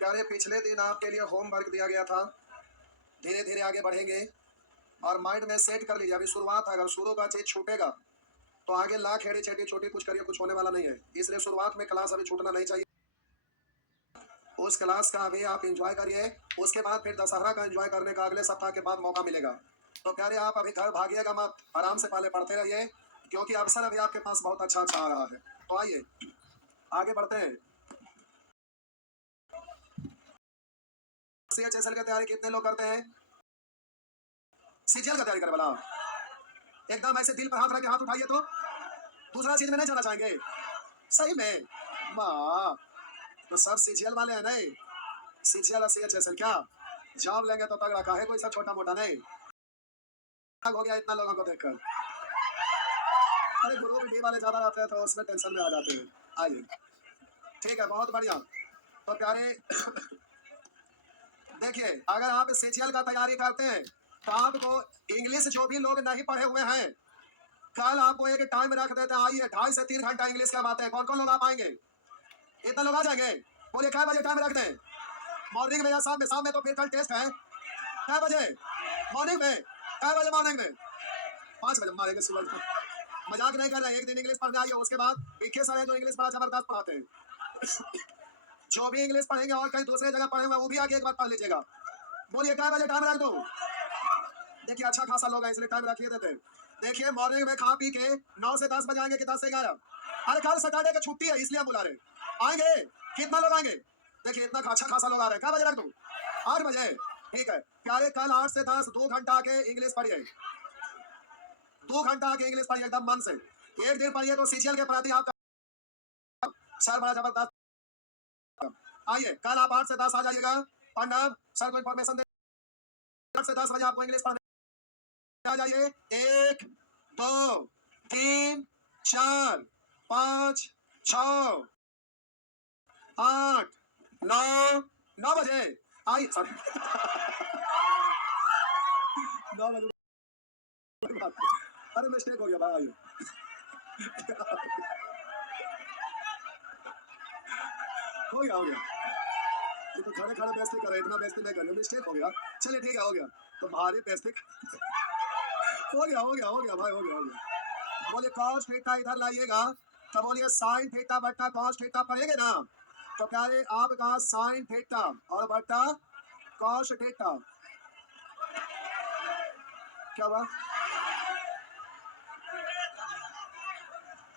प्यारे पिछले दिन आपके लिए होमवर्क दिया गया था। धीरे धीरे आगे बढ़ेंगे और माइंड में सेट कर लीजिए। अभी शुरुआत है, अगर शुरू का चीज छूटेगा तो आगे ला खेड़ी छेड़ी छोटी कुछ करिए, कुछ होने वाला नहीं है। इसलिए शुरुआत में क्लास अभी छूटना नहीं चाहिए। उस क्लास का अभी आप एंजॉय करिए। उसके बाद फिर दशहरा का एंजॉय करने का अगले सप्ताह के बाद मौका मिलेगा। तो प्यारे आप अभी घर भागिएगा मत, आराम से पहले पढ़ते रहिए, क्योंकि अवसर अभी आपके पास बहुत अच्छा अच्छा आ रहा है। तो आइए आगे बढ़ते हैं। सीएचएसएल की तैयारी कितने लोग करते हैं? सीजीएल का तैयारी करे वाला एकदम ऐसे दिल पर हाथ रख के हाथ उठाइए। तो दूसरा चीज में नहीं जाना चाहेंगे? सही में वाह, तो सब सीजीएल वाले हैं नहीं? सीजीएल और सीएचएसएल क्या जॉब लेंगे तो तगड़ा का है, कोई सब छोटा मोटा नहीं। हो गया इतना लोगों को देखकर। अरे ग्रुप डी वाले ज्यादा रहते हैं तो उसमें टेंशन में आ जाते हैं। आइए ठीक है, बहुत बढ़िया। तो प्यारे देखिए, अगर आप सीजीएल का तैयारी करते हैं तो आपको इंग्लिश, जो भी लोग नहीं पढ़े हुए हैं, कल आपको एक टाइम रख देते हैं। आइए 2.5 से 3 घंटा इंग्लिश का बात है। कौन कौन लोग आप आएंगे? इतना लोग आ जाएंगे? बोलिए क्या बजे टाइम रख दें? मॉर्निंग में या शाम में? शाम में तो फिर कल टेस्ट है। क्या बजे मॉर्निंग में? क्या बजे मॉर्निंग में? 5 बजे मारेंगे सुबह को। मजाक नहीं कर रहे। एक दिन इंग्लिश पढ़ने आइए, उसके बाद इक्कीस साल जो इंग्लिश बड़ा जबरदस्त पढ़ाते हैं। जो भी इंग्लिश पढ़ेंगे और कहीं दूसरे जगह पढ़े हुए वो भी आगे एक बार पढ़ लीजिएगा। बोलिए क्या बजे टाइम रख दो? देखिए अच्छा खासा लोग है, इसलिए टाइम रखिए देते। देखिए मॉर्निंग में खा पी के 9 से 10 बजे आएंगे कि 10 से 11? अरे कल सैटरडे की छुट्टी है इसलिए बुला रहे। आएंगे? कितना लोग आएंगे? देखिए इतना अच्छा खासा लोग आ रहे हैं। क्या बजे रख दूं? 8 बजे? ठीक है प्यारे, कल 8 से 10 2 घंटा के इंग्लिश पढ़िए। 2 घंटा के इंग्लिश पढ़िए एकदम मन से। एक दिन पढ़िए तो सीजीएल के प्रति आपका सर बड़ा जबरदस्त। आइए कल आप 8 से 10 आ जाइएगा। पंडव सर को इन्फॉर्मेशन दे। 8 से 10 बजे आपको इंग्लिश पढ़ने आ जाइए। 1 2 3 4 5 6 8 9 9 बजे आई, सॉरी 9 बजे। अरे मिस्टेक हो गया भाई। हो गया हो गया। ये तो खड़े खड़े बेइज्जती कर रहे, इतना बेइज्जती नहीं करिए, मिस्टेक हो गया। चलिए ठीक है, हो गया। तो भारी बेइज्जती हो गया हो गया हो गया भाई, हो गया हो गया। बोलिए कॉस थीटा इधर लाइएगा। तो बोलिए साइन थीटा बट्टा कॉस थीटा पढ़ेंगे ना? तो प्यारे आपका साइन थीटा और बट्टा कॉस थीटा क्या हुआ?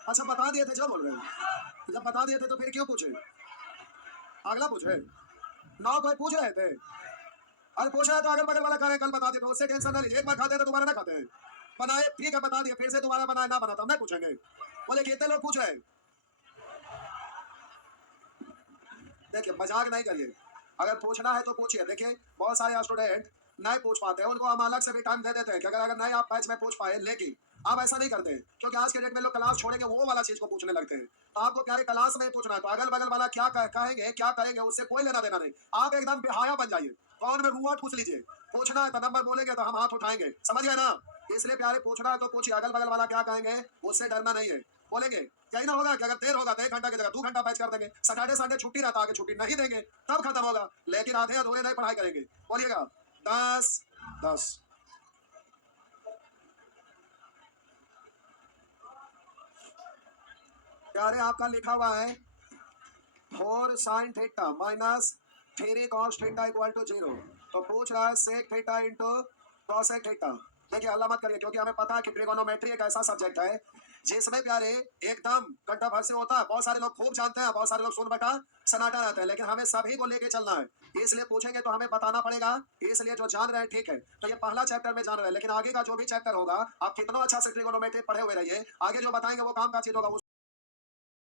अच्छा बता दिए थे जो बोल रहे हैं। जब बता दिए थे तो फिर क्यों पूछे? अगला पूछे? नौ कोई पूछ रहे थे? अरे पूछ रहे तो अगल बगल वाला करे, कल बता दिए तो उससे टेंशन ना लीजिए। एक बार खाते हैं तो दोबारा ना खाते हैं। बनाए ठीक है, बता दिए, फिर से दोबारा बनाए ना बना तो हम नहीं पूछेंगे। बोले कितने लोग पूछ रहे हैं? देखिए मजाक नहीं करिए, अगर पूछना है तो पूछिए। देखिए बहुत सारे स्टूडेंट नहीं पूछ पाते हैं, उनको हम अलग से भी टाइम दे देते हैं कि अगर अगर नहीं आप बैच में पूछ पाए। लेकिन आप ऐसा नहीं करते, क्योंकि आज के डेट में लोग क्लास छोड़ेंगे वो वाला चीज को पूछने लगते हैं। तो आपको क्या है, क्लास में पूछना है तो अगल बगल वाला क्या कहेंगे क्या करेंगे उससे कोई लेना देना नहीं। आप एकदम बेहाया बन जाइए, कौन में मुंह पूछ लीजिए। पूछना है तो नंबर बोलेंगे तो हम हाथ उठाएंगे, समझ गए ना? इसलिए प्यारे पूछना है तो पूछिए, अगल बगल वाला क्या कहेंगे उससे डरना नहीं है। बोलेंगे कहीं ना होगा कि अगर देर होगा तो 1 घंटा की जगह 2 घंटा बैच कर देंगे। सैटरडे संडे छुट्टी रहता, आगे छुट्टी नहीं देंगे तब खत्म होगा। लेकिन आधे अधूरे नहीं पढ़ाई करेंगे। बोलिएगा 10 10। प्यारे आपका लिखा हुआ है 4 sine theta minus 3 cos theta equal to 0। तो पूछ रहा है sec theta into cosec theta. देखिए अल्लाह मत करिए, क्योंकि हमें पता है कि ट्रिगोनोमेट्री एक ऐसा सब्जेक्ट है जिसमें प्यारे एकदम कंट्रोवर्सी होता है। बहुत सारे लोग खूब जानते हैं, बहुत सारे लोग सुन बैठा सन्नाटा रहते हैं, लेकिन हमें सभी को लेके चलना है। इसलिए पूछेंगे तो हमें बताना पड़ेगा। इसलिए जो जान रहे हैं ठीक है, तो ये पहला चैप्टर में जान रहे हैं, लेकिन आगे का जो भी चैप्टर होगा आप कितना अच्छा से ट्रिगोनोमेट्री पढ़े हुए रहिए, आगे जो बताएंगे वो काम का चीज होगा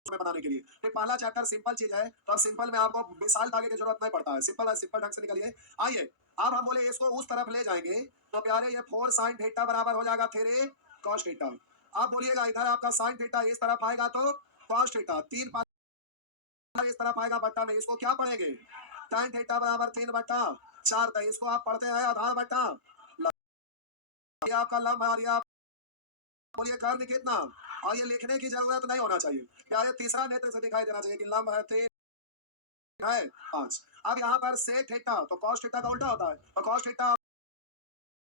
में बनाने के लिए। तो पहला चैप्टर सिंपल चीज है, तो अब सिंपल में आपको विशाल धागे की जरूरत नहीं पड़ता है। सिंपल है, सिंपल ढंग से निकलिए। आइए अब हम बोले इसको उस तरफ ले जाएंगे तो प्यारे ये 4 साइन थीटा बराबर हो जाएगा 3 कॉस थीटा। आप बोलिएगा इधर आपका साइन थीटा इस तरफ आएगा तो कॉस थीटा, 3 इस तरफ आएगा बट्टा में, इसको क्या पढ़ेंगे? tan थीटा बराबर 3 बट्टा 4 था, इसको आप पढ़ते हैं आधार बट्टा ये आपका लंब है। और ये आप बोलिए कर्ण कितना, और ये लिखने की जरूरत नहीं होना चाहिए, क्या ये तीसरा नेत्र से दिखाई देना चाहिए कि लंब है 3 है 5। अब यहाँ पर सेक थीटा, तो कॉस थीटा का उल्टा होता है, तो कॉस थीटा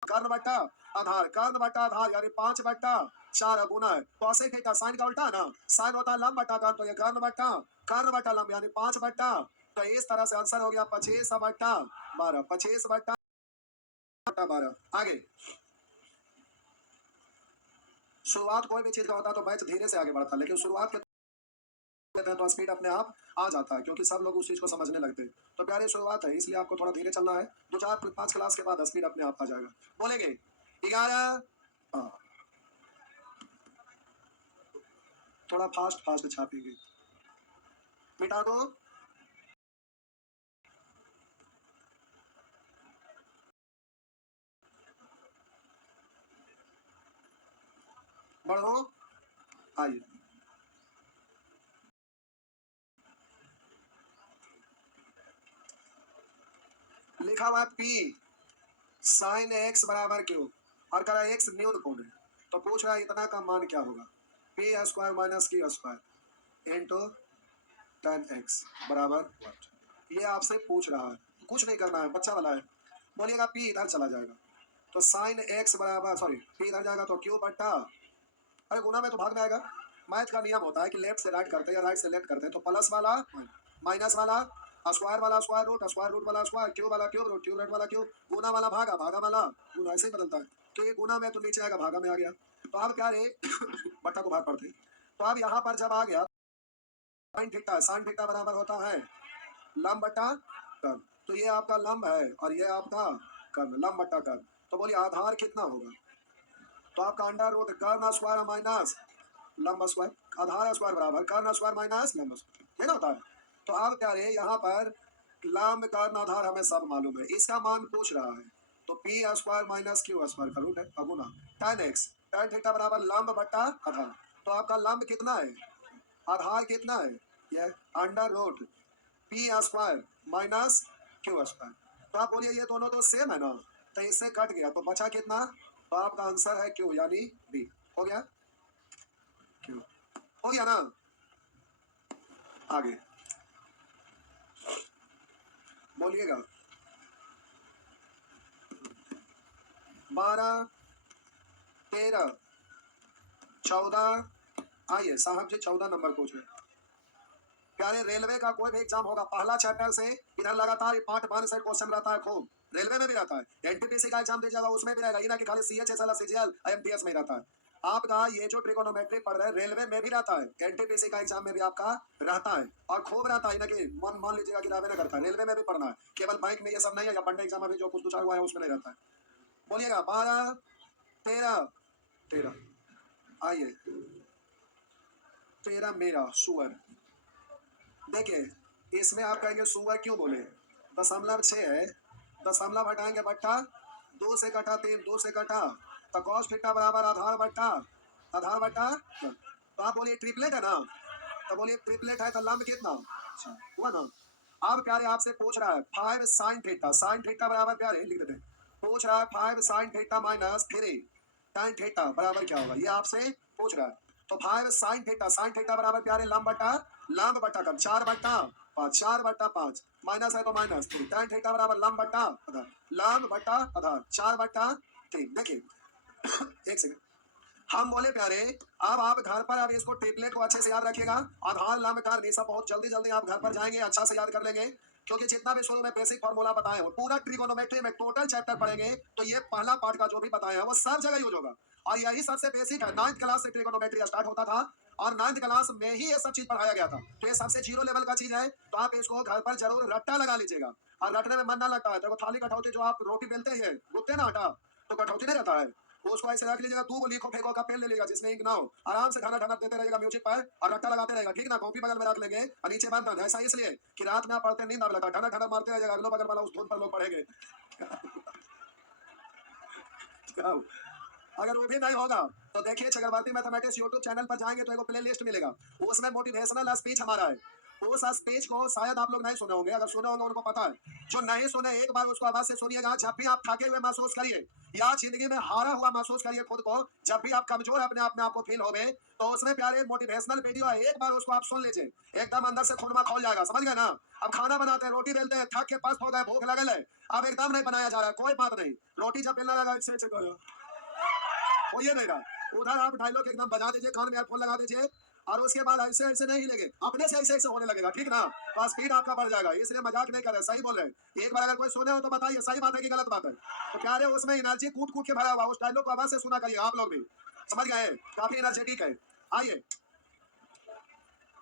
कर्ण बट्टा आधार, कर्ण बट्टा आधार यानी 5/4 गुना है। कॉसेक थीटा साइन का उल्टा है ना, साइन होता है लंब बट्टा कर्ण, तो ये कर्ण बट्टा लंब यानी 5/, तो इस तरह से आंसर हो गया 25/12, 25/12। आगे शुरुआत कोई भी चीज का होता है तो बैच धीरे से आगे बढ़ता है, लेकिन शुरुआत के देते हैं तो स्पीड अपने आप आ जाता है, क्योंकि सब लोग उस चीज को समझने लगते हैं। तो प्यारी शुरुआत है, इसलिए आपको थोड़ा धीरे चलना है। 2 4 5 क्लास के बाद स्पीड अपने आप आ जाएगा। बोलेंगे 11, थोड़ा फास्ट फास्ट छापेंगे, मिटा दो, बढ़ो, आइए। लिखा हुआ है पी साइन एक्स बराबर क्यू, और करा एक्स न्यून कोण है, तो पूछ रहा है इतना का मान क्या होगा। P square minus Q square into ten x बराबर व्हाट, ये आपसे पूछ रहा है, कुछ नहीं करना है, बच्चा वाला है। बोलिएगा पी इधर चला जाएगा, तो साइन एक्स बराबर सॉरी पी इधर जाएगा तो क्यू बट्टा, अरे गुना में तो भाग में आएगा। मैथ का नियम होता है कि लेफ्ट से राइट करते हैं या राइट से लेफ्ट करते हैं, तो प्लस वाला माइनस वाला स्क्वायर वाला स्क्वायर रूट वाला स्क्वायर, क्यूब वाला क्यूब रूट, क्यूब रूट वाला क्यूब, गुना वाला भागा, भागा वाला गुना, ऐसे ही बदलता है। तो ये गुना में तो नीचे आएगा, भागा में आ गया, तो अब क्या रे बट्टा को भाग पड़ते। तो अब यहाँ पर जब आ गया साइन थीटा बराबर होता है लंब बट्टा कर्ण, तो ये आपका लंब है और ये आपका कर्ण, लंब बट्टा कर्ण। तो बोलिए आधार कितना होगा, तो आपका अंडर रूट कर्ण स्क्वायर माइनस लंब स्क्वायर, आधार स्क्वायर बराबर कर्ण स्क्वायर माइनस लंब स्क्वायर, ये ना होता है। तो अब क्या रे यहाँ पर लंब कर्ण आधार हमें सब मालूम है, इसका मान पूछ रहा है, तो P square minus Q square का रूट है अगुना tan x, tan थीटा बराबर लंब बट्टा आधार, तो आपका लंब कितना है, आधार कितना है, ये under root P square minus Q square. तो आप बोलिए ये दोनों तो सेम है ना, तो इससे कट गया तो बचा कितना, तो आपका आंसर है क्यू यानी बी। हो गया क्यू, हो गया ना। आगे बोलिएगा 12 13 14, आइए साहब जी 14 नंबर पूछ रहे। प्यारे रेलवे का कोई भी एग्जाम होगा, पहला चैप्टर से इधर लगातार 5 सेट क्वेश्चन रहता है, खूब रेलवे में भी रहता है, एनटीपीसी का एग्जाम दीजिएगा उसमें भी रहेगा, ये ना कि खाली सीएचएस वाला सीजीएल आईएमपीएस में रहता है। आपका ये जो ट्रिकोनोमेट्री पढ़ रहे हैं रेलवे में भी रहता है, एनटीपीसी का एग्जाम में भी आपका रहता है, और खूब रहता है, ना कि मन मान लीजिएगा कि रहबे ना करता है, रेलवे में भी पढ़ना है, केवल बैंक में ये सब नहीं है, या बनने एग्जाम अभी जो कुछ 2 4 हुआ है उसमें नहीं रहता है। बोलिएगा 12 13 13, आइए 13 मेरा सुअर। देखिए इसमें आप कहेंगे सुअर क्यों बोले, 0.6 है, दशमलव हटाएंगे बट्टा, 2 से कटा 3, 2 से कटा, तो cos थीटा बराबर आधार बट्टा, तो आप बोलिए ट्रिपलेट है ना, तो बोलिए ट्रिपलेट है तो लंब कितना, अच्छा हुआ ना। अब प्यारे आपसे पूछ रहा है 5 साइन थीटा बराबर, प्यारे लिख देते हैं, पूछ रहा है 5 sign theta minus 3 tan theta बराबर क्या होगा, ये आपसे पूछ रहा है। तो 5 साइन थीटा बराबर प्यारे लंब बट्टा कब 4/5, 4/5 माइनस है तो माइनस 3, tan थीटा बराबर लंब बट्टा आधार 4/3। देखिए एक सेकंड, हम बोले प्यारे अब आप घर पर अब इसको टेबलेट को अच्छे से याद रखिएगा, आधार लंब कार ये सब बहुत जल्दी जल्दी आप घर पर जाएंगे अच्छा से याद कर लेंगे, क्योंकि जितना भी शुरू में बेसिक फार्मूला बताए हो पूरा ट्रिगोनोमेट्री में टोटल चैप्टर पढ़ेंगे तो ये पहला पार्ट का जो भी बताए हैं वो सब जगह यूज होगा, और यही सबसे बेसिक है। 9th क्लास से ट्रिगोनोमेट्री स्टार्ट होता था और 9th क्लास में ही ये सब चीज पढ़ाया गया था, तो ये सबसे जीरो लेवल का चीज है, तो आप इसको घर पर जरूर रट्टा लगा लीजिएगा, और रटने में मन ना लगता है तो थाली कटौती जो आप रोटी बेलते हैं गुत्ते ना आटा, तो कटौती नहीं रहता है, तो उसको ऐसे रख लीजिएगा, 2 लिखो फेंको का पेन ले लीजिएगा जिसमें इंक ना हो, आराम से खाना खाना देते रहेगा म्यूजिक पर और रट्टा लगाते रहेगा, ठीक ना, कॉपी बगल में रख लेंगे और नीचे बंद ऐसा इसलिए कि रात में आप पढ़ते नींद आने लगता है, ठाना मारते रहेगा, अगलो बगल वाला उस धुन पर लोग पढ़ेंगे अगर वो भी नहीं होगा तो देखिए चक्रवर्ती मैथमेटिक्स यूट्यूब चैनल पर जाएंगे तो एक प्ले लिस्ट मिलेगा, उसमें मोटिवेशनल स्पीच हमारा है, उस स्पीच को शायद आप लोग नहीं सुने होंगे, अगर सुने होंगे उनको पता है। जो नहीं सुने एक बार उसको आवाज से सुनिएगा। जब भी आप थके हुए महसूस करिए या जिंदगी में हारा हुआ महसूस करिए खुद को, जब भी आप कमजोर अपने आप में आपको फील होगे, तो उसमें प्यारे मोटिवेशनल वीडियो है, एक बार उसको आप सुन लीजिए, एकदम अंदर से खुरमा खोल जाएगा। समझ गए ना? अब खाना बनाते हैं, रोटी बेलते हैं, थक के पस्त हो गए, भूख लगल है, अब एकदम नहीं बनाया जा रहा है, कोई बात नहीं, रोटी जब बेलना लगा इससे वो ये नहीं रहा, उधर आप डायलॉग एकदम बजा दीजिए, कान में ईयरफोन लगा दीजिए, और उसके बाद ऐसे ऐसे नहीं हिलेंगे, अपने से ऐसे ऐसे होने लगेगा, ठीक ना? तो स्पीड आपका बढ़ जाएगा। इसलिए मजाक नहीं कर रहे, सही बोल रहे हैं। एक बार अगर कोई सुने हो तो बताइए सही बात है कि गलत बात है। तो प्यारे उसमें एनर्जी कूट कूट के भरा हुआ, उस डायलॉग को आवाज से सुना करिए आप लोग भी। समझ गए? काफी एनर्जेटिक है। आइए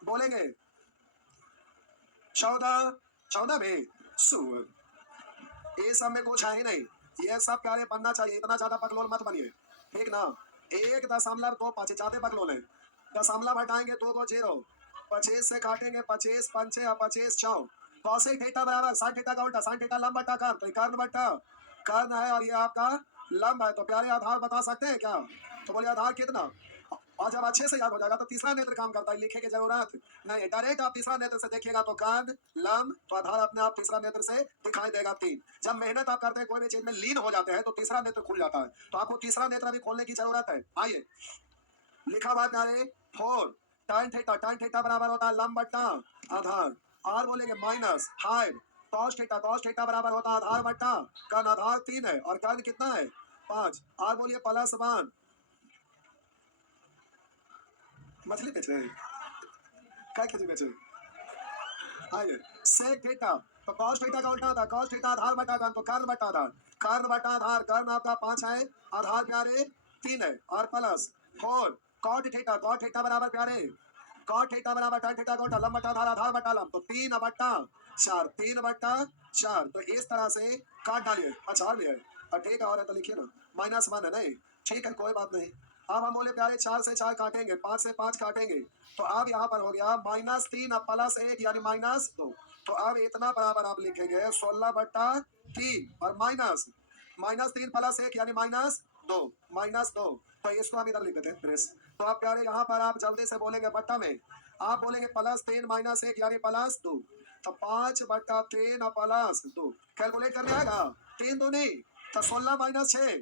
बोलेंगे 14 14 में सुर, ये सब में कुछ है ही नहीं, ये सब प्यारे बनना चाहिए, इतना ज्यादा बकलोल मत बनिए, ठीक ना? 1.25 ज्यादा बकलोल है, दशमलव हटाएंगे 2 को 0, 25 से काटेंगे 25 पंचे और 25 चौ, कौसे थीटा बराबर साइन थीटा का उल्टा, साइन थीटा लंब बट्टा कर्ण, तो ये कर्ण बट्टा कर्ण है और ये आपका लंब है। तो प्यारे आधार बता सकते हैं क्या? तो बोलिए आधार कितना? और जब अच्छे से याद हो जाएगा तो तीसरा नेत्र काम करता है, लिखे की जरूरत नहीं, डायरेक्ट आप तीसरा नेत्र से देखिएगा तो कर्ण लंब, तो आधार अपने आप तीसरा नेत्र से दिखाई देगा 3। जब मेहनत आप करते हैं कोई भी चीज में लीन हो जाते हैं तो तीसरा नेत्र खुल जाता है, तो आपको तीसरा नेत्र भी खोलने की जरूरत है। आइए लिखा हुआ प्यारे 4 tan थीटा बराबर होता है लंब बट्टा आधार, और बोलेंगे माइनस 5 cos थीटा बराबर होता है आधार बट्टा कर्ण, आधार 3 है और कर्ण कितना है 5, और बोलिए प्लस 1, मछली बेच रहे हैं क्या, खेती बेच रहे हैं? आइए सेक थीटा, तो cos थीटा का उल्टा था, cos थीटा आधार बटा कर्ण, तो कर्ण बटा आधार, कर्ण बटा आधार, कर्ण आपका 5 है, आधार प्यारे 3 है, और प्लस 4 cot थीटा बराबर प्यारे cot थीटा बराबर tan थीटा का उल्टा लंब बटा आधार, आधार बटा लंब, तो 3 बट्टा 4, 3 बट्टा 4, तो इस तरह से काट डालिए। अच्छा और भी है, और ठीक है, और है तो लिखिए ना, -1 है नहीं, ठीक है कोई बात नहीं। अब हम बोले प्यारे 4 से 4 काटेंगे, 5 से 5 काटेंगे, तो अब यहाँ पर हो गया -3 अब +1 यानी -2, तो अब इतना बराबर आप लिखेंगे 16/3 और -3 +1 यानी -2, तो इसको हम इधर लिख देते हैं प्रेस। तो आप प्यारे यहाँ पर आप जल्दी से बोलेंगे बट्टा में, आप बोलेंगे +3 -1 यानी +2, तो 5/3 और +2 कैलकुलेट करने आएगा, 3 दूनी तो 16 - 6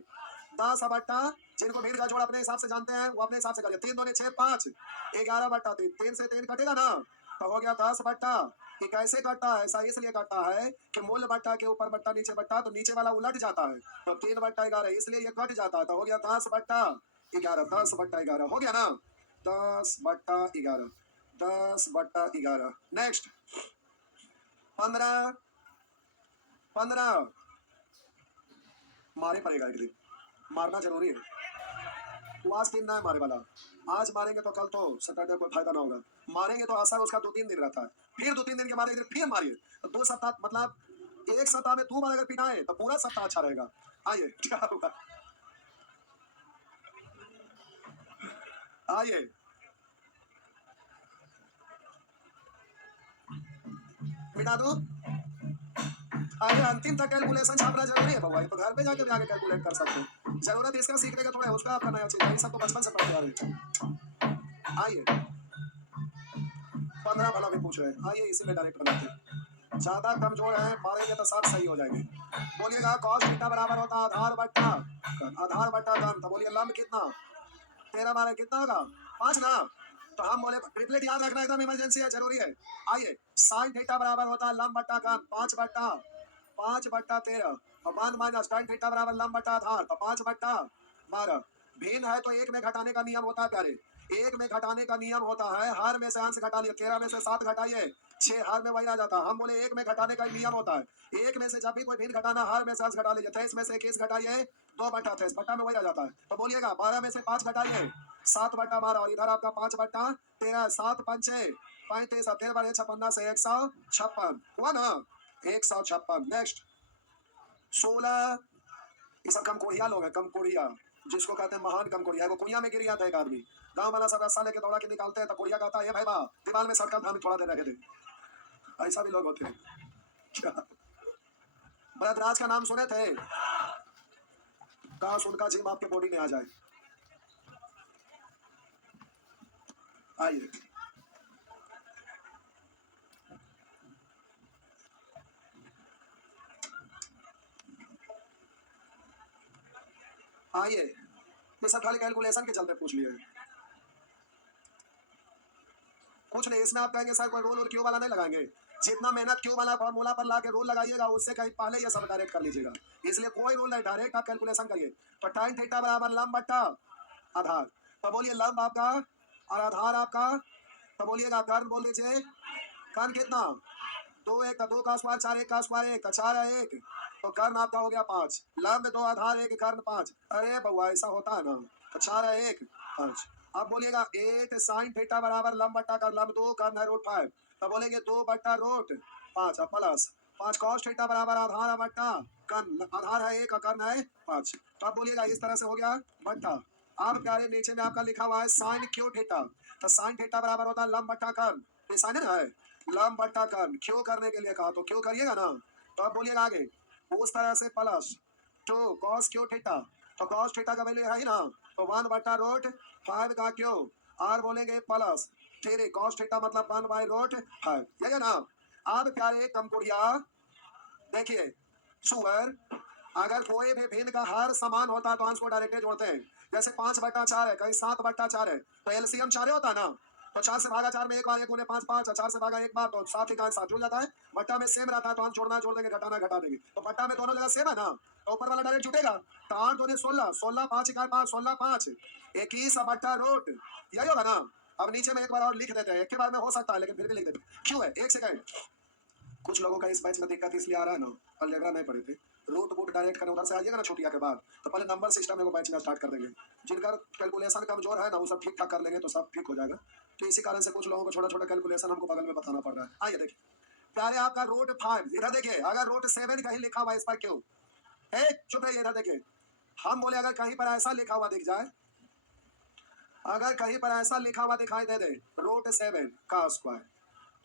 10 बट्टा, जिनको भीड़ का जोड़ अपने हिसाब से जानते हैं वो अपने हिसाब से करिए, 3 दूनी 6 5 11/3, 3 से 3 कटेगा ना, तो हो गया 10 बट्टा। ये कैसे कटता है? ऐसा इसलिए कटता है कि मूल बट्टा के ऊपर बट्टा नीचे बट्टा, तो नीचे वाला उलट जाता है, तो 3/11 इसलिए ये कट जाता है, तो हो गया 10/11, 10/11 हो गया ना, 10/11, 10/11। नेक्स्ट 15 15 मारे पड़ेगा एक दिन, मारना जरूरी है, आज दिन ना है मारे वाला, आज मारेंगे तो कल तो सैटरडे को फायदा ना होगा, मारेंगे तो असर उसका 2-3 दिन रहता है, फिर 2-3 दिन के बाद एक दिन फिर मारिए, तो 2 सप्ताह मतलब एक सप्ताह में 2 बार अगर पिटाए तो पूरा सप्ताह अच्छा रहेगा। आइए क्या होगा, आइए मिटा दो। अरे अंतिम तक कैलकुलेशन छापना जरूरी है बाबा, ये तो घर पे जाके भी आगे कैलकुलेट कर सकते हैं, जरूरत इसका सीखने का थोड़ा है, उसका आपका नया चीज है, ये सब तो बचपन से पढ़ते आ रहे हैं। आइए 15 भला भी पूछ रहे हैं, आइए इसी में डायरेक्ट बनाते हैं, ज्यादा कमजोर है मारेंगे तो सब सही हो जाएंगे। बोलिएगा cos थीटा बराबर होता है आधार बट्टा कर्ण, तो बोलिए लंब कितना 13 बार कितना होगा 5 ना, तो हम बोले ट्रिपलेट याद रखना एकदम इमरजेंसी है, जरूरी है। आइए साइन थीटा बराबर होता है लंब बट्टा कर्ण, 5/13 और 1 माइनस tan थीटा बराबर लंब बट्टा आधार, तो 5/12, भिन्न है तो एक में घटाने का नियम होता है प्यारे, एक में घटाने का नियम होता है, हर में से अंश घटा लिए, 13 में से 7 घटाइए 6, हर में वही आ जाता है, हम बोले एक में घटाने का नियम होता है, एक में से जब भी कोई भिन्न घटाना हर में से अंश घटा लीजिए, 23 में से 21 घटाइए 2/23, बट्टा में वही आ जाता है, तो बोलिएगा 12 में से 5 घटाइए 7/12, और इधर आपका 5/13, 7 पंचे 35 और 13 बार 56 से 156 हुआ ना, 156। नेक्स्ट 16, ये सब कमकोढ़िया लोग हैं, कमकोढ़िया जिसको कहते हैं महान कमकोढ़िया, वो कुइया में गिर गया था एक आदमी, गांव वाला सब रस्सा लेके दौड़ा के निकालते हैं, तो कोढ़िया कहता है भाई बा दीवार में सटका था, हमें थोड़ा देर रखे थे, ऐसा भी लोग होते हैं क्या? भरतराज का नाम सुने थे, काश उनका जिम आपके बॉडी में आ जाए। आइए आइए, ये सब खाली कैलकुलेशन के चलते पूछ लिए, कुछ नहीं। इसमें आप कहेंगे सर कोई रोल और क्यू वाला नहीं लगाएंगे, जितना मेहनत क्यू वाला फॉर्मूला पर ला के रोल लगाइएगा उससे कहीं पहले ये सब डायरेक्ट कर लीजिएगा, इसलिए कोई रोल नहीं, डायरेक्ट आप कैलकुलेशन करिए। तो tan थीटा बराबर लंब बट्टा आधार, तो बोलिए लंब आपका और आधार आपका, तो बोलिएगा कर्ण बोल दीजिए, कर्ण कितना, 2 1 का 2 का स्क्वायर, 4 1 का स्क्वायर 1 4 1, तो कर्ण आपका हो गया 5, लंब 2 आधार 1 कर्ण 5, अरे बउआ ऐसा होता है ना, तो 4 1 5। अब बोलिएगा 8 sin थीटा बराबर लंब बट्टा कर लंब 2 कर्ण है √5, तो बोलेंगे 2 बट्टा √5 प्लस 5 cos थीटा बराबर आधार बट्टा कर्ण, आधार है 1 कर्ण है 5, तो अब बोलिएगा इस तरह से हो गया बट्टा। अब प्यारे नीचे में आपका लिखा हुआ है sin क्यू थीटा, तो sin थीटा बराबर होता है लंब बट्टा कर्ण, ये sin है ना, है लंब बट्टा कर्ण, क्यू करने के लिए कहा तो क्यू करिएगा ना, तो अब बोलिएगा आगे उस तरह से प्लस 2 cos क्यू थीटा, तो cos थीटा का वैल्यू है ही ना, तो 1 बट्टा √5 का क्यू, और बोलेंगे प्लस 3 cos थीटा मतलब 1/√5, यही है ना। अब प्यारे कमकुड़िया देखिए, सुअर अगर कोई भी भिन्न का हर समान होता है तो अंश को डायरेक्ट जोड़ते हैं, जैसे 5 बट्टा 4 है, कहीं 7 बट्टा 4 है, तो एलसीएम 4 होता है ना, तो 4 से भागा 4 में 1 बार 1 गुने 5 5, 4 से भागा 1 बार तो 7 ही का 7 जुड़ जाता है, बट्टा में सेम रहता है तो हम जोड़ना जोड़ देंगे, घटाना घटा देंगे, तो बट्टा में दोनों जगह सेम है ना, तो ऊपर वाला डायरेक्ट जुटेगा, तो 8 दूनी 16, 16 5 इकाई 5, 16 5 21 बट्टा रूट, यही होगा ना। अब नीचे में एक बार और लिख देते हैं, एक के बार में हो सकता है लेकिन फिर भी लिख देते हैं, क्यों है, एक सेकंड, कुछ लोगों का इस बैच में दिक्कत इसलिए आ रहा है ना, अलजेब्रा नहीं पढ़े थे, रूट बूट डायरेक्ट करने उधर से आइएगा ना छुट्टियां के बाद, तो पहले नंबर सिस्टम में बैच में स्टार्ट कर देंगे, जिनका कैलकुलेशन कमजोर है ना वो सब ठीक ठाक कर लेंगे तो सब ठीक हो जाएगा, तो इसी कारण से कुछ लोगों को छोटा छोटा कैलकुलेशन हमको बगल में बताना पड़ रहा है। आइए देखिए प्यारे आपका √5, इधर देखिए अगर √7 कहीं लिखा हुआ है इस पर क्यों, चुप रहिए, इधर देखिए, हम बोले अगर कहीं पर ऐसा लिखा हुआ दिख जाए, अगर कहीं पर ऐसा लिखा हुआ दिखाई दे दे √7 का स्क्वायर,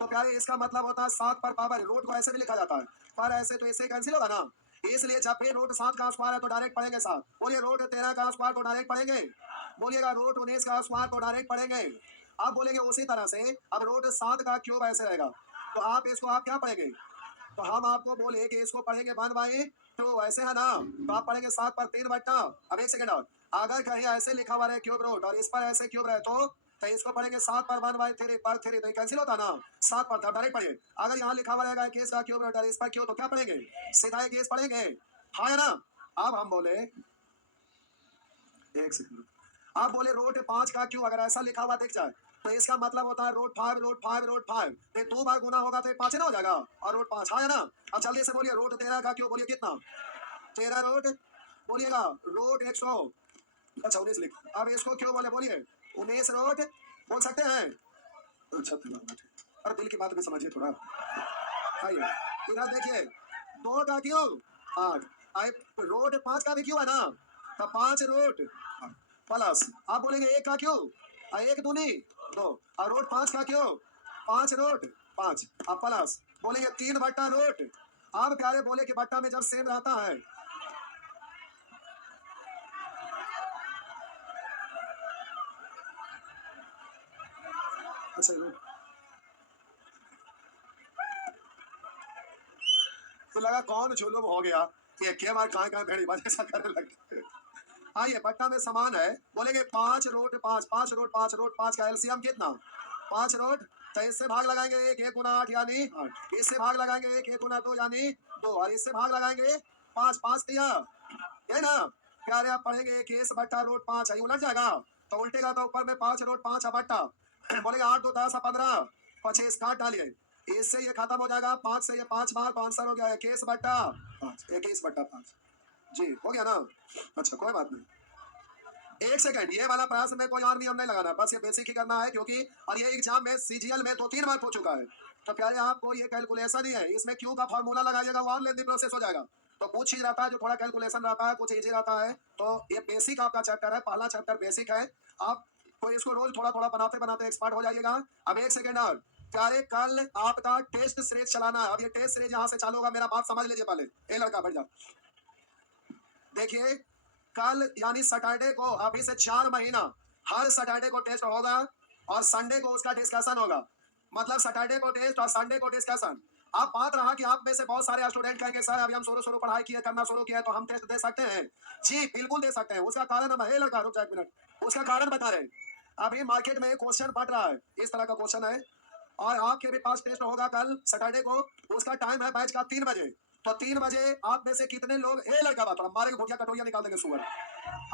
तो प्यारे इसका मतलब होता है 7 पर पावर, रूट को ऐसे भी लिखा जाता है पर ऐसे तो इससे कैंसिल होगा ना, इसलिए जब भी √7 का स्क्वायर है तो डायरेक्ट पढ़ेंगे 7, बोलिए √13 का स्क्वायर तो डायरेक्ट पढ़ेंगे, बोलिएगा √19 का स्क्वायर तो डायरेक्ट पढ़ेंगे। अब बोलेंगे उसी तरह से अब √7 का क्यूब ऐसे रहेगा, तो आप इसको आप क्या पढ़ेंगे, तो हम आपको बोले कि इसको पढ़ेंगे 1/2, ऐसे है ना, तो आप पढ़ेंगे 7 पर 3 बट्टा। अब एक सेकंड और, अगर कहीं ऐसे लिखा हुआ रहे क्यूब रूट और इस पर ऐसे क्यूब रहे तो इसको पढ़ेंगे 7 पर 1/3 पर 3, तो कैंसिल होता ना, 7 पर डायरेक्ट पढ़िए। अगर यहाँ लिखा हुआ रहेगा केस का क्यूब रूट और इस पर क्यों, तो क्या पढ़ेंगे, सीधा केस पढ़ेंगे, हाँ है ना। अब हम बोले एक सेकंड, आप बोले √5 का क्यों अगर ऐसा लिखा हुआ दिख जाए तो इसका मतलब होता है √5 ये 2 बार गुना होगा तो 5 ना हो जाएगा और √5, हाँ है ना। अब जल्दी से बोलिए √13 का क्यों, बोलिए कितना, 13 रूट, बोलिएगा √100, अच्छा 19 लिख, अब इसको क्यों बोले, बोलिए 19 रूट बोल सकते हैं, अच्छा अरे दिल की बात भी समझिए थोड़ा। आइए इधर देखिए 2 का क्यों 8, √5 का भी क्यों है ना, तो 5 रूट प्लस, आप बोलेंगे 1 का क्यों, 1 दूनी 2, और √5 का क्यों 5 √5, अब प्लस बोलेंगे 3 बट्टा रूट। अब प्यारे बोले कि बट्टा में जब सेम रहता है, अच्छा तो लगा कौन झुलुम हो गया, ये के बार कहाँ भेड़ी बात ऐसा करने लगे। हाँ ये बट्टा में समान है, बोलेंगे 5 √5, 5 √5 का एलसीएम कितना 5 रूट, तो इससे भाग लगाएंगे 1 गुना 8 यानी 8, इससे भाग लगाएंगे 1 गुना 2 यानी 2, और इससे भाग लगाएंगे 5 5 दिया, ये ना प्यारे आप पढ़ेंगे केस बट्टा √5 है, उलट जाएगा तो उल्टेगा तो ऊपर में 5 √5 बट्टा, बोलेगा 8 2 10 15 25 काट डालिए, इससे ये खत्म हो जाएगा, 5 से ये 5 बार 5 सर हो गया, 21 बट्टा 5, 21 बट्टा 5, जी हो गया ना। अच्छा कोई बात नहीं, एक सेकंड, ये वाला प्रयास में कोई और नियम नहीं लगाना, बस ये बेसिक ही करना है क्योंकि, और ये एग्जाम में सीजीएल में 2-3 बार हो चुका है, तो प्यारे आपको ये कैलकुलेशन ही है, इसमें क्यू का फॉर्मूला लगाइएगा वो और लेंदी प्रोसेस हो जाएगा, तो कुछ ही रहता है जो थोड़ा कैलकुलेशन रहता है, कुछ इजी रहता है, तो ये बेसिक आपका चैप्टर है, पहला चैप्टर बेसिक है, आप तो इसको रोज थोड़ा थोड़ा बनाते बनाते एक्सपर्ट हो जाइएगा। अब एक सेकंड और प्यारे, कल आपका टेस्ट सीरीज चलाना है, अब ये टेस्ट सीरीज यहाँ से चालू होगा, मेरा बात समझ लीजिए पहले, ए लड़का बैठ जा, देखिए कल यानी सैटरडे को अभी से 4 महीना हर सैटरडे को टेस्ट होगा और संडे को उसका डिस्कशन होगा, मतलब सैटरडे को टेस्ट और संडे को डिस्कशन, अब बात रहा कि आप में से बहुत सारे स्टूडेंट कहेंगे सर अभी हम शुरू पढ़ाई किए करना शुरू किया है तो हम टेस्ट दे सकते हैं। जी बिल्कुल दे सकते हैं। उसका कारण हम, हे लड़का रुक जा एक मिनट, उसका कारण बता रहे हैं। अभी मार्केट में क्वेश्चन बढ़ रहा है, इस तरह का क्वेश्चन है और आपके भी पास टेस्ट होगा कल सैटरडे को। उसका टाइम है बैच का 3 बजे। तो 3 बजे आप में से कितने लोग, ए लड़का बात मारेंगे भुटिया कटोरिया निकाल देंगे सुअर।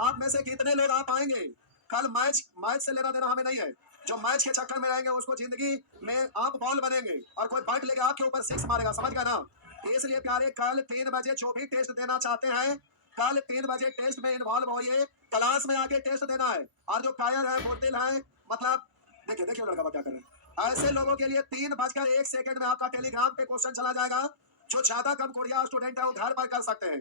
आप में से कितने लोग आप आएंगे कल? मैच से लेना देना हमें नहीं है। जो मैच के चक्कर में रहेंगे उसको जिंदगी में आप बॉल बनेंगे और कोई बैट लेके आपके ऊपर सिक्स मारेगा, समझ गया ना? इसलिए प्यारे कल 3 बजे जो भी टेस्ट देना चाहते हैं कल 3 बजे टेस्ट में इन्वॉल्व होइए। क्लास में आके टेस्ट देना है। और जो कायर है बुर्तिल है, मतलब देखिए देखिए लड़का क्या कर रहे हैं, ऐसे लोगों के लिए 3:01 में आपका टेलीग्राम पे क्वेश्चन चला जाएगा। जो ज्यादा कम कोरिया स्टूडेंट है वो घर पर कर सकते हैं,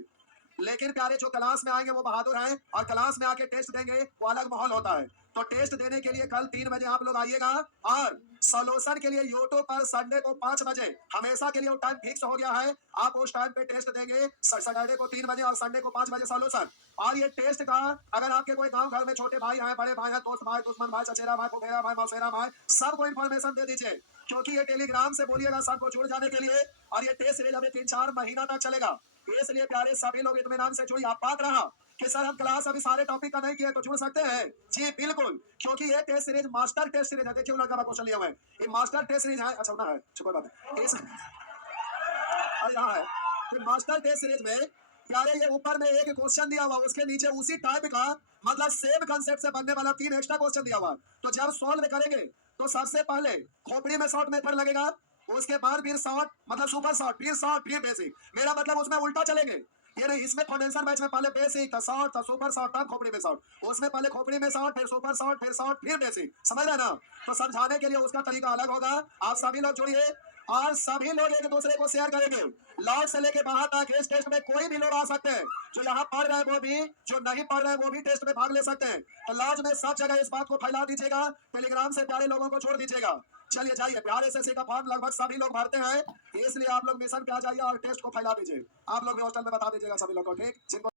लेकिन प्यारे जो क्लास में आएंगे वो बहादुर हैं और क्लास में आके टेस्ट देंगे, वो अलग माहौल होता है। तो टेस्ट देने के लिए कल 3 बजे आप लोग आइएगा। और सॉल्यूशन के लिए यूट्यूब पर संडे को 5 बजे हमेशा के लिए वो टाइम फिक्स हो गया है। आप उस टाइम पे टेस्ट देंगे, सैटरडे को 3 बजे और संडे को 5 बजे सॉल्यूशन। और ये टेस्ट का अगर आपके कोई गांव घर में छोटे भाई हैं, बड़े भाई हैं, दोस्त भाई, दुश्मन भाई, चचेरा भाई, फुफेरा भाई, मौसेरा भाई, सबको इन्फॉर्मेशन दे दीजिए, क्योंकि ये टेलीग्राम से बोलिएगा सबको जुड़ जाने के लिए। और ये टेस्ट सीरीज अभी 3-4 महीना तक चलेगा। इसलिए प्यारे सभी लोग इत्मीनान से जुड़िए। आप बात रहा कि सर हम क्लास अभी सारे टॉपिक का नहीं किए तो जुड़ सकते हैं। जी बिल्कुल, क्योंकि ये test series master test series है। देखिए लड़का क्वेश्चन लिया हुआ है, ये मास्टर टेस्ट सीरीज है। अच्छा ना है, कोई बात है इस अरे यहाँ है कि मास्टर टेस्ट सीरीज में प्यारे ये ऊपर में एक क्वेश्चन दिया हुआ, उसके नीचे उसी टाइप का मतलब सेम कंसेप्ट से बनने वाला 3 एक्स्ट्रा क्वेश्चन दिया हुआ। तो जब सॉल्व करेंगे तो सबसे पहले खोपड़ी में शॉर्ट मेथड लगेगा, उसके बाद फिर शॉर्ट मतलब सुपर शॉर्ट, फिर शॉर्ट, फिर बेसिक। मेरा मतलब उसमें उल्टा चलेंगे। ये नहीं, इसमें फाइनेंशियल मैच में पहले बेसिक था, शॉर्ट था, सुपर शॉर्ट था, खोपड़ी में शॉर्ट, उसमें पहले खोपड़ी में शॉर्ट, फिर सुपर शॉर्ट, फिर शॉर्ट, फिर बेसिक। समझ रहे ना? तो समझाने के लिए उसका तरीका अलग होगा। आप सभी लोग जुड़िए और सभी लोग एक दूसरे को शेयर करेंगे। लॉज से लेके बाहर तक इस टेस्ट में कोई भी लोग आ सकते हैं। जो यहाँ पढ़ रहे हैं वो भी, जो नहीं पढ़ रहे हैं वो भी टेस्ट में भाग ले सकते हैं। तो लॉज में सब जगह इस बात को फैला दीजिएगा, टेलीग्राम से प्यारे लोगों को छोड़ दीजिएगा। चलिए जाइए, प्यारे से का फॉर्म लगभग सभी लोग भरते हैं, इसलिए आप लोग मिशन पे आ जाइए और टेस्ट को फैला दीजिए। आप लोग भी हॉस्टल में बता दीजिएगा सभी लोग को, ठीक? जिनको